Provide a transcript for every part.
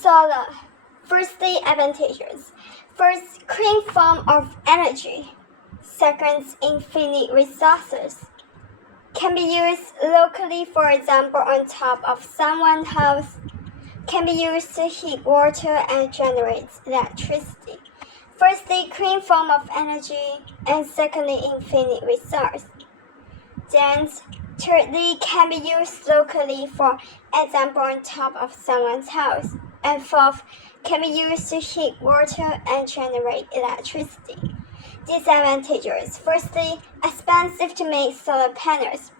Solar. Firstly, advantages. First, clean form of energy. Second, infinite resources. Can be used locally, for example, on top of someone's house. Can be used to heat water and generate electricity. Firstly, clean form of energy, and secondly, infinite resource. Then, thirdly, can be used locally, for example, on top of someone's house. And fourth, can be used to heat water and generate electricity. Disadvantages. Firstly, expensive to make solar panels.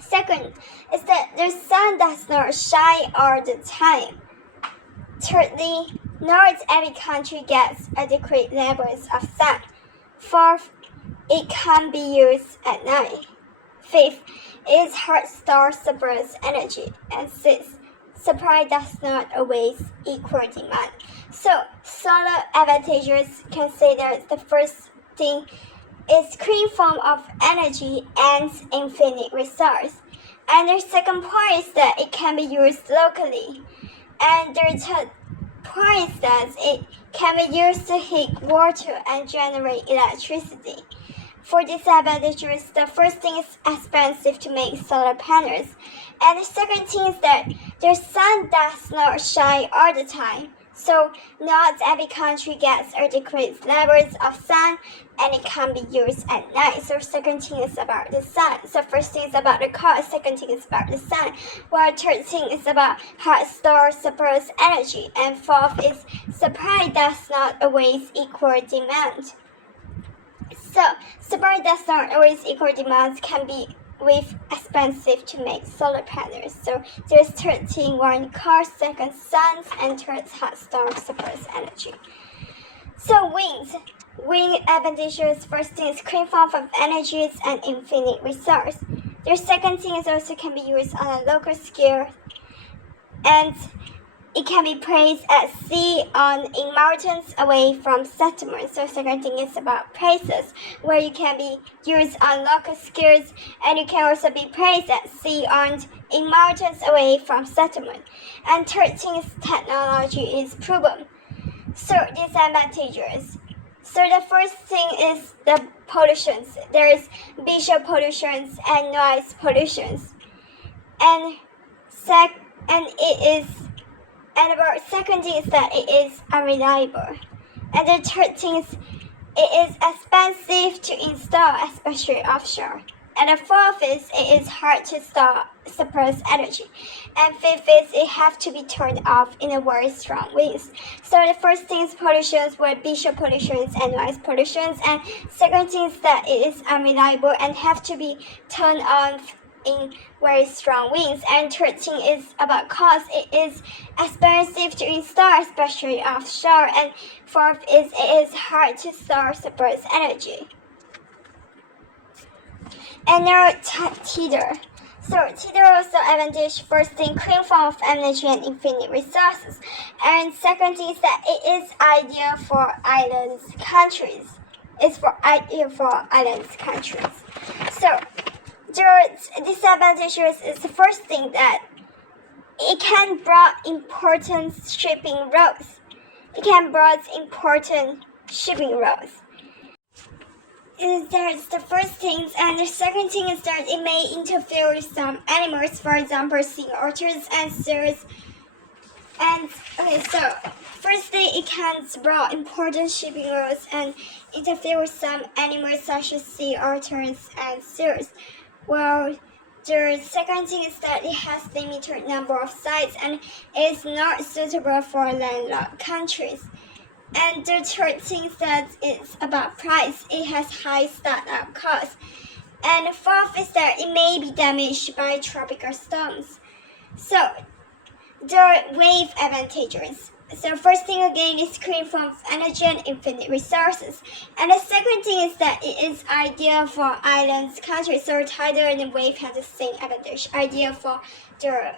Second is that the sun does not shine all the time. Thirdly, not every country gets adequate levels of sun. Fourth, it can be used at night. Fifth, its hard store supplies energy. And sixth, supply does not always equal demand. So, solar advantages consider the first thing is clean form of energy and infinite resource. And the second point is that it can be used locally. And the third point is that it can be used to heat water and generate electricity. For disadvantages, the first thing is expensive to make solar panels. And the second thing is that the sun does not shine all the time. So not every country gets adequate levels of sun, and it can be used at night. So second thing is about the sun. So first thing is about the cost, second thing is about the sun. While third thing is about how store supplies energy. And fourth is supply does not always equal demand. So supply does not always equal demand can be with expensive to make solar panels. So there's 1 cost, second suns, and third hot storm supplies energy. So wind advantages. First thing is clean form of energies and infinite resource. The second thing is also can be used on a local scale, and it can be placed at sea in mountains away from settlements. So second thing is about places where you can be used on local scales, and you can also be placed at sea in mountains away from settlement. And third thing is technology is proven. So disadvantages. So the first thing is the pollutions. There is visual pollutions and noise pollutions. And about second thing is that it is unreliable. And the third thing is it is expensive to install, especially offshore. And the fourth is it is hard to store surplus energy. And fifth is it has to be turned off in a very strong winds. So the first thing is pollutions were visual pollutions and noise pollutions. And second thing is that it is unreliable and have to be turned off in very strong winds. And third thing is about cost. It is expensive to install, especially offshore. And fourth is it is hard to store surplus energy. And now tether. So tether also advantage first thing clean form of energy and infinite resources. And second thing is that it is ideal for islands countries. It's ideal for islands countries. So the disadvantages is the first thing that it can bring important shipping routes. That's the first thing, and the second thing is that it may interfere with some animals, for example, sea otters and seals. And okay, so firstly, it can bring important shipping routes and interfere with some animals such as sea otters and seals. Well, the second thing is that it has limited number of sites and is not suitable for landlocked countries. And the third thing is that it's about price. It has high startup costs. And the fourth is that it may be damaged by tropical storms. So the wave advantages. So first thing again is clean form of energy and infinite resources. And the second thing is that it is ideal for islands countries. So tidal and wave have the same advantage. Ideal for the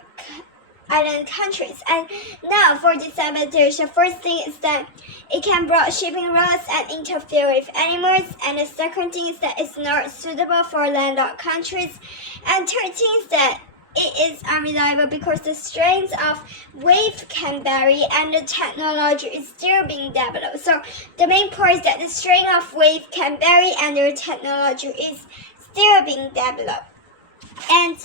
island countries. And now for disadvantage, the first thing is that it can block shipping routes and interfere with animals. And the second thing is that it's not suitable for landlocked countries. And third thing is that it is unreliable because the strength of wave can vary and the technology is still being developed. So the main point is that the strength of wave can vary and the technology is still being developed. And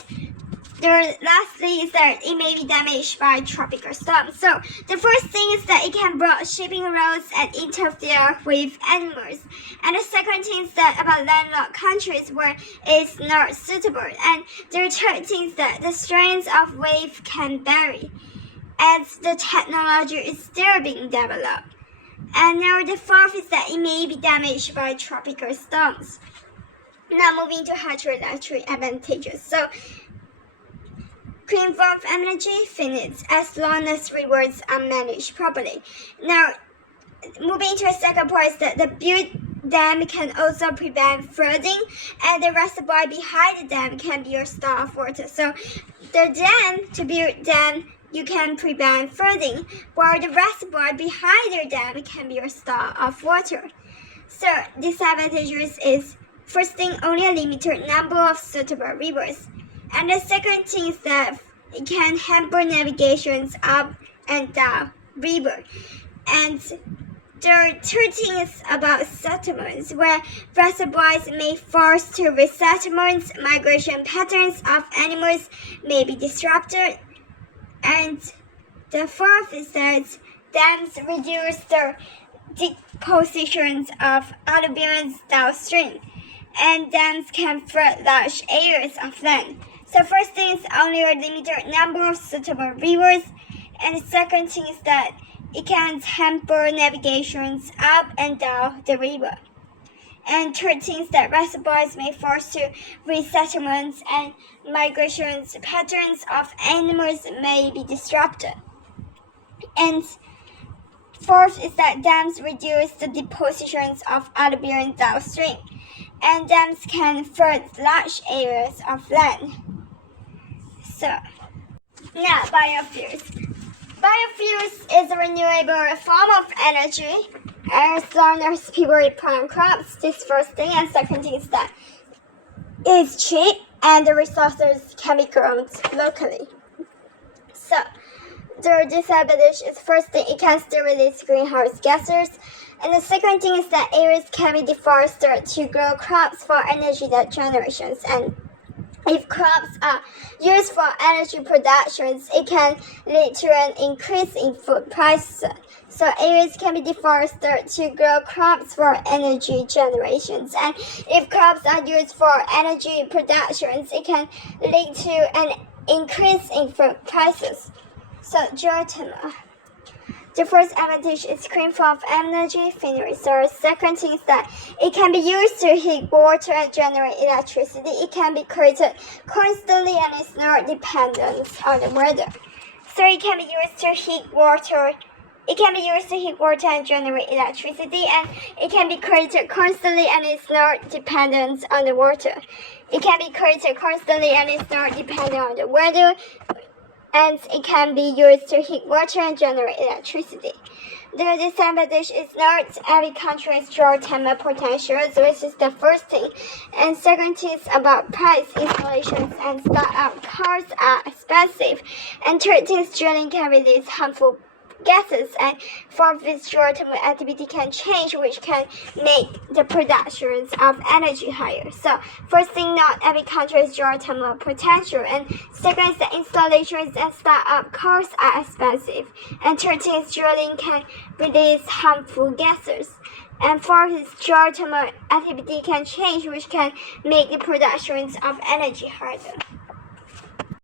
lastly is that it may be damaged by tropical storms. So the first thing is that it can block shipping routes and interfere with animals. And the second thing is that about landlocked countries where it's not suitable. And the third thing is that the strength of wave can vary as the technology is still being developed. And now the fourth is that it may be damaged by tropical storms. Now moving to hydroelectric advantages. So clean form of energy finishes as long as rivers are managed properly. Now, moving to the second point is that the built dam can also prevent flooding, and the reservoir behind the dam can be your store of water. So, to build dam, you can prevent flooding, while the reservoir behind the dam can be your store of water. So, disadvantages is first thing, only a limited number of suitable rivers. And the second thing is that it can hamper navigations up and down river. And the third thing is about settlements, where reservoirs may force to resettlements, migration patterns of animals may be disrupted. And the fourth is that dams reduce the depositions of alluvions downstream, and dams can flood large areas of land. So first thing is only a limited number of suitable rivers, and the second thing is that it can hamper navigations up and down the river. And third thing is that reservoirs may force to resettlements and migration patterns of animals may be disrupted. And fourth is that dams reduce the depositions of alluvions downstream, and dams can flood large areas of land. So, now biofuels. Biofuels is a renewable form of energy, as long as people plant crops. This first thing, and second thing is that it's cheap and the resources can be grown locally. So, the disadvantage is first thing, it can still release greenhouse gases, and the second thing is that areas can be deforested to grow crops for energy generations. And if crops are used for energy productions, it can lead to an increase in food prices. So areas can be deforested to grow crops for energy generations. And if crops are used for energy productions, it can lead to an increase in food prices. So geothermal. The first advantage is clean form of energy, finite resource. Second thing is that it can be used to heat water and generate electricity. It can be created constantly and is not dependent on the weather. So it can be used to heat water. It can be used to heat water and generate electricity, and it can be created constantly and is not dependent on the water. It can be created constantly and is not dependent on the weather. And it can be used to heat water and generate electricity. The disadvantage is not every country's geothermal potential, which is the first thing. And second thing is about price. Installations and startup costs are expensive. And third thing is drilling can release harmful gases, and fourth is geothermal activity can change, which can make the productions of energy higher. So first thing, not every country's geothermal potential, and second is the installations and startup costs are expensive, and third thing is drilling can release harmful gases, and fourth is geothermal activity can change, which can make the productions of energy harder.